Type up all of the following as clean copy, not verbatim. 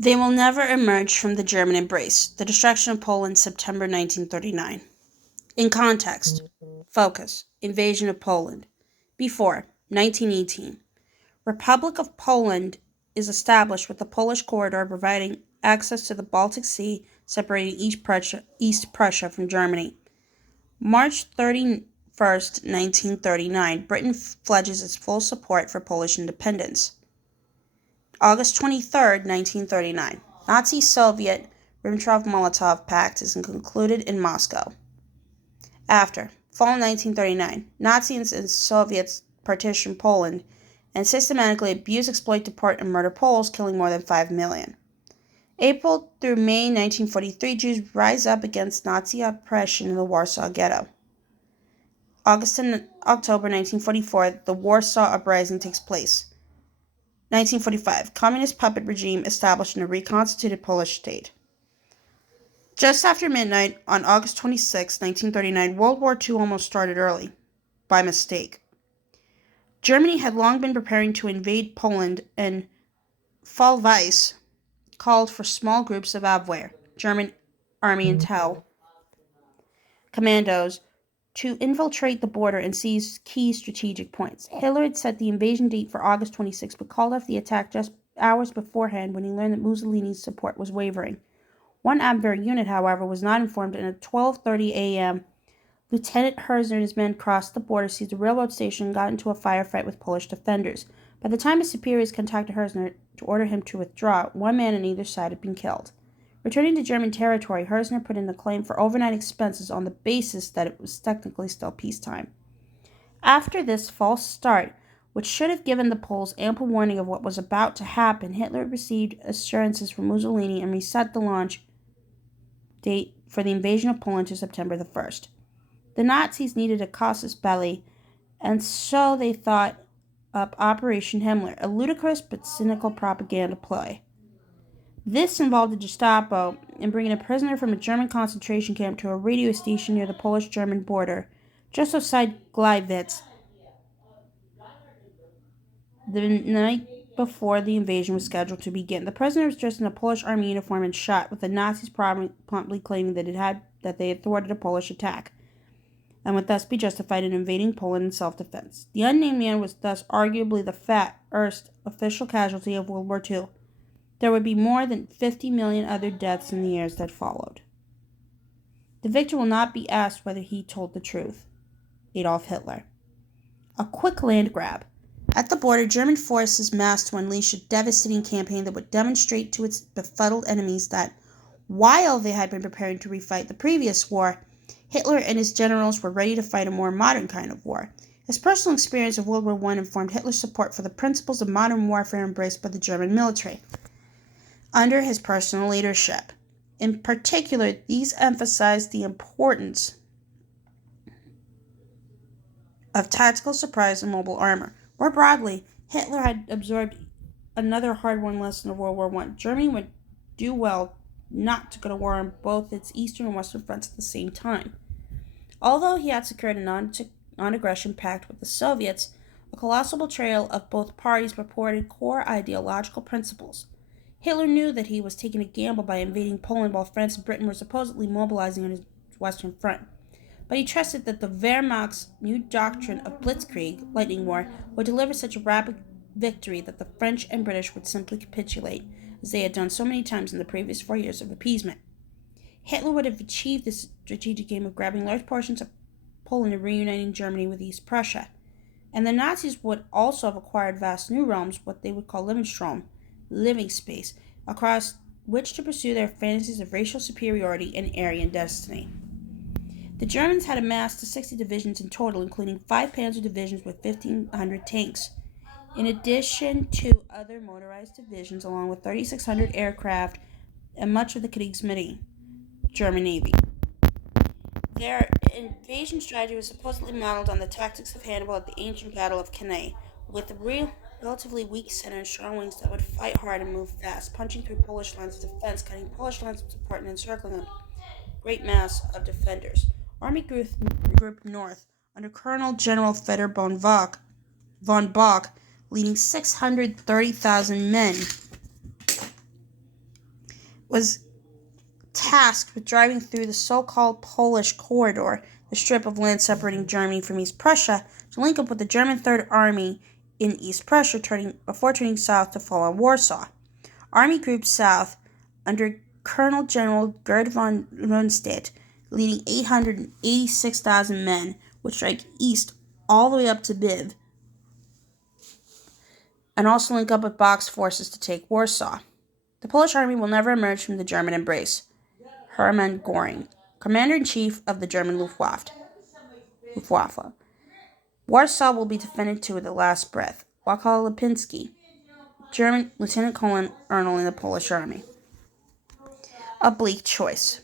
They will never emerge from the German embrace. The destruction of Poland, September 1939. In context, focus, invasion of Poland. Before, 1918. Republic of Poland is established with the Polish corridor providing access to the Baltic Sea, separating East Prussia from Germany. March 31st, 1939, Britain pledges its full support for Polish independence. August 23rd, 1939, Nazi-Soviet Ribbentrop-Molotov Pact is concluded in Moscow. After, fall 1939, Nazis and Soviets partition Poland and systematically abuse, exploit, deport, and murder Poles, killing more than 5 million. April through May 1943, Jews rise up against Nazi oppression in the Warsaw Ghetto. August and October 1944, the Warsaw Uprising takes place. 1945, Communist puppet regime established in a reconstituted Polish state. Just after midnight on August 26, 1939, World War II almost started early, by mistake. Germany had long been preparing to invade Poland, and Fall Weiss called for small groups of Abwehr, German Army Intel commandos, to infiltrate the border and seize key strategic points. Hitler had set the invasion date for August 26, but called off the attack just hours beforehand when he learned that Mussolini's support was wavering. One Abwehr unit, however, was not informed, and at 12:30 a.m., Lieutenant Herzner and his men crossed the border, seized a railroad station, and got into a firefight with Polish defenders. By the time his superiors contacted Herzner to order him to withdraw, one man on either side had been killed. Returning to German territory, Herzner put in a claim for overnight expenses on the basis that it was technically still peacetime. After this false start, which should have given the Poles ample warning of what was about to happen, Hitler received assurances from Mussolini and reset the launch date for the invasion of Poland to September the 1st. The Nazis needed a casus belli, and so they thought up Operation Himmler, a ludicrous but cynical propaganda ploy. This involved the Gestapo in bringing a prisoner from a German concentration camp to a radio station near the Polish-German border, just outside Gleiwitz, the night before the invasion was scheduled to begin. The prisoner was dressed in a Polish army uniform and shot, with the Nazis promptly claiming that they had thwarted a Polish attack, and would thus be justified in invading Poland in self-defense. The unnamed man was thus arguably the first official casualty of World War II. There would be more than 50 million other deaths in the years that followed. The victor will not be asked whether he told the truth. Adolf Hitler. A quick land grab. At the border, German forces massed to unleash a devastating campaign that would demonstrate to its befuddled enemies that, while they had been preparing to refight the previous war, Hitler and his generals were ready to fight a more modern kind of war. His personal experience of World War I informed Hitler's support for the principles of modern warfare embraced by the German military under his personal leadership. In particular, these emphasized the importance of tactical surprise and mobile armor. More broadly, Hitler had absorbed another hard-won lesson of World War I. Germany would do well not to go to war on both its eastern and western fronts at the same time. Although he had secured a non-aggression pact with the Soviets, a colossal betrayal of both parties purported core ideological principles. Hitler knew that he was taking a gamble by invading Poland while France and Britain were supposedly mobilizing on his western front. But he trusted that the Wehrmacht's new doctrine of blitzkrieg, lightning war, would deliver such a rapid victory that the French and British would simply capitulate, as they had done so many times in the previous 4 years of appeasement. Hitler would have achieved this strategic aim of grabbing large portions of Poland and reuniting Germany with East Prussia. And the Nazis would also have acquired vast new realms, what they would call Lebensraum, living space, across which to pursue their fantasies of racial superiority and Aryan destiny. The Germans had amassed to 60 divisions in total, including 5 panzer divisions with 1,500 tanks, in addition to other motorized divisions, along with 3,600 aircraft and much of the Kriegsmarine, German Navy. Their invasion strategy was supposedly modeled on the tactics of Hannibal at the ancient Battle of Cannae, with a relatively weak center and strong wings that would fight hard and move fast, punching through Polish lines of defense, cutting Polish lines of support, and encircling a great mass of defenders. Army Group North, under Colonel General Fedor von Bock, leading 630,000 men, was tasked with driving through the so-called Polish Corridor, the strip of land separating Germany from East Prussia, to link up with the German Third Army in East Prussia before turning south to fall on Warsaw. Army Group South, under Colonel General Gerd von Rundstedt, leading 886,000 men, would strike east all the way up to Lviv, and also link up with Bach's forces to take Warsaw. The Polish army will never emerge from the German embrace. Hermann Göring, Commander-in-Chief of the German Luftwaffe. Warsaw will be defended to the last breath. Wacław Lipinski, German Lieutenant Colonel in the Polish army. A bleak choice.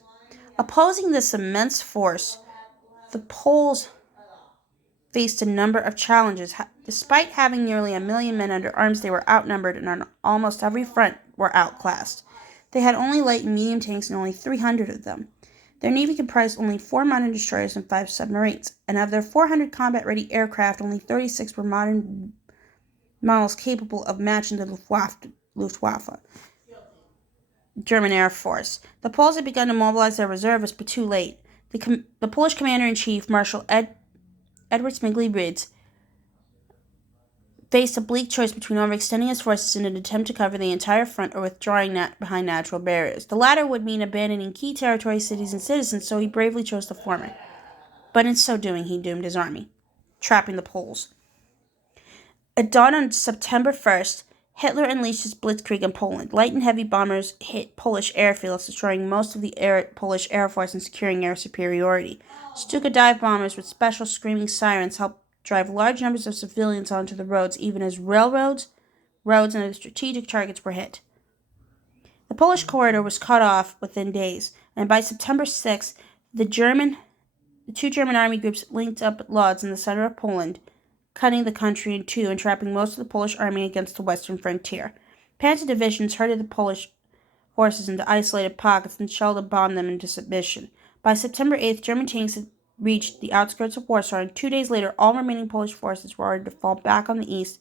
Opposing this immense force, the Poles faced a number of challenges. Despite having nearly 1 million men under arms, they were outnumbered and on almost every front were outclassed. They had only light and medium tanks and only 300 of them. Their navy comprised only 4 modern destroyers and 5 submarines, and of their 400 combat-ready aircraft, only 36 were modern models capable of matching the Luftwaffe. German Air Force. The Poles had begun to mobilize their reservists, but too late. The Polish Commander-in-Chief, Marshal Edward Śmigły-Rydz, faced a bleak choice between overextending his forces in an attempt to cover the entire front or withdrawing behind natural barriers. The latter would mean abandoning key territory, cities, and citizens, so he bravely chose the former. But in so doing, he doomed his army, trapping the Poles. At dawn on September 1st, Hitler unleashed his blitzkrieg in Poland. Light and heavy bombers hit Polish airfields, destroying most of the Polish Air Force and securing air superiority. Stuka dive bombers with special screaming sirens helped drive large numbers of civilians onto the roads, even as railroads, roads, and other strategic targets were hit. The Polish corridor was cut off within days, and by September 6th, the two German army groups linked up at Lodz in the center of Poland, cutting the country in two and trapping most of the Polish army against the western frontier. Panzer divisions herded the Polish forces into isolated pockets and shelled and bombed them into submission. By September 8th, German tanks had reached the outskirts of Warsaw, and 2 days later, all remaining Polish forces were ordered to fall back to the east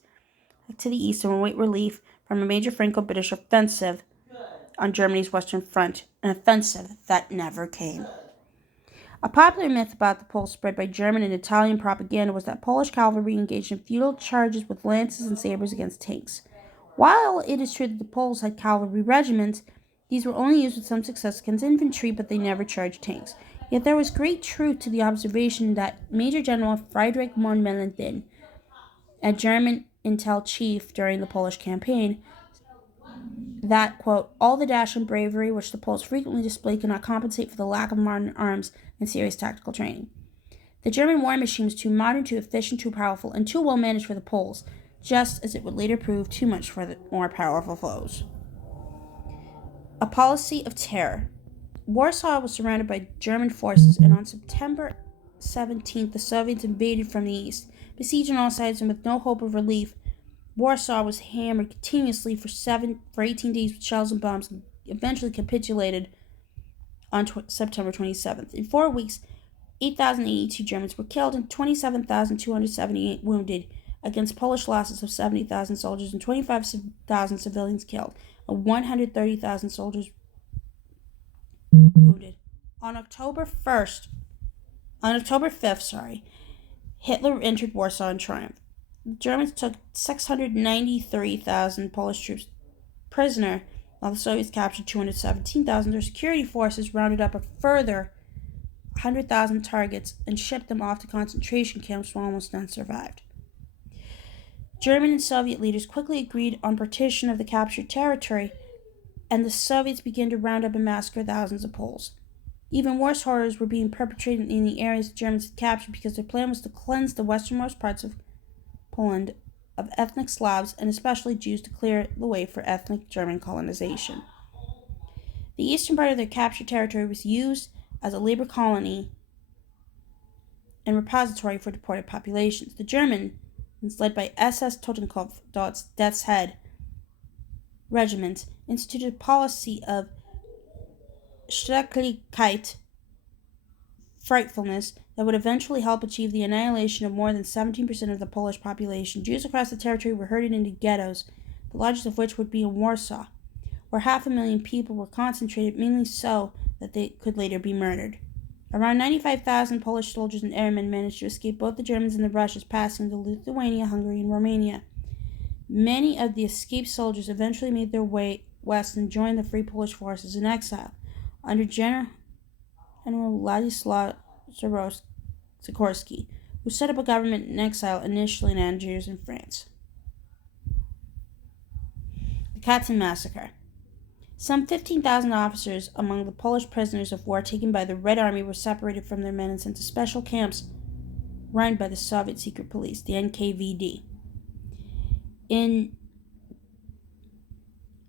and await relief from a major Franco-British offensive on Germany's western front, an offensive that never came. A popular myth about the Poles spread by German and Italian propaganda was that Polish cavalry engaged in futile charges with lances and sabers against tanks. While it is true that the Poles had cavalry regiments, these were only used with some success against infantry, but they never charged tanks. Yet there was great truth to the observation that Major General Friedrich von Mellenthin, a German intel chief during the Polish campaign, that, quote, all the dash and bravery which the Poles frequently displayed cannot compensate for the lack of modern arms and serious tactical training. The German war machine was too modern, too efficient, too powerful, and too well managed for the Poles, just as it would later prove too much for the more powerful foes. A policy of terror. Warsaw was surrounded by German forces, and on September 17th, the Soviets invaded from the east. Besieged on all sides and with no hope of relief, Warsaw was hammered continuously for 18 days with shells and bombs, and eventually capitulated on September 27th. In 4 weeks, 8,082 Germans were killed and 27,278 wounded, against Polish losses of 70,000 soldiers and 25,000 civilians killed, and 130,000 soldiers wounded. On October 5th, Hitler entered Warsaw in triumph. The Germans took 693,000 Polish troops prisoner, while the Soviets captured 217,000. Their security forces rounded up a further 100,000 targets and shipped them off to concentration camps, while almost none survived. German and Soviet leaders quickly agreed on partition of the captured territory, and the Soviets began to round up and massacre thousands of Poles. Even worse horrors were being perpetrated in the areas the Germans had captured, because their plan was to cleanse the westernmost parts of Poland of ethnic Slavs, and especially Jews, to clear the way for ethnic German colonization. The eastern part of their captured territory was used as a labor colony and repository for deported populations. The Germans, led by SS Totenkopf, Death's Head Regiment, instituted a policy of Schrecklichkeit, frightfulness, that would eventually help achieve the annihilation of more than 17% of the Polish population. Jews across the territory were herded into ghettos, the largest of which would be in Warsaw. where 500,000 people were concentrated, mainly so that they could later be murdered. Around 95,000 Polish soldiers and airmen managed to escape both the Germans and the Russians, passing to Lithuania, Hungary, and Romania. Many of the escaped soldiers eventually made their way west and joined the Free Polish forces in exile under General Ladislaw Sikorski, who set up a government in exile initially in Algiers and France. The Katyn Massacre. Some 15,000 officers among the Polish prisoners of war taken by the Red Army were separated from their men and sent to special camps run by the Soviet secret police, the NKVD. In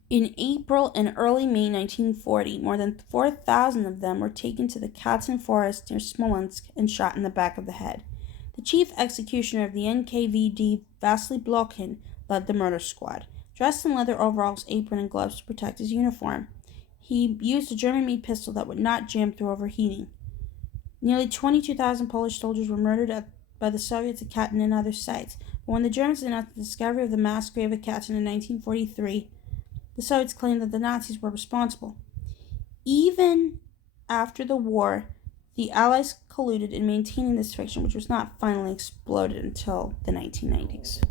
April and early May 1940, more than 4,000 of them were taken to the Katyn forest near Smolensk and shot in the back of the head. The chief executioner of the NKVD, Vasily Blokhin, led the murder squad. Dressed in leather overalls, apron, and gloves to protect his uniform, he used a German-made pistol that would not jam through overheating. Nearly 22,000 Polish soldiers were murdered by the Soviets at Katyn and other sites. But when the Germans announced the discovery of the mass grave at Katyn in 1943, the Soviets claimed that the Nazis were responsible. Even after the war, the Allies colluded in maintaining this fiction, which was not finally exploded until the 1990s.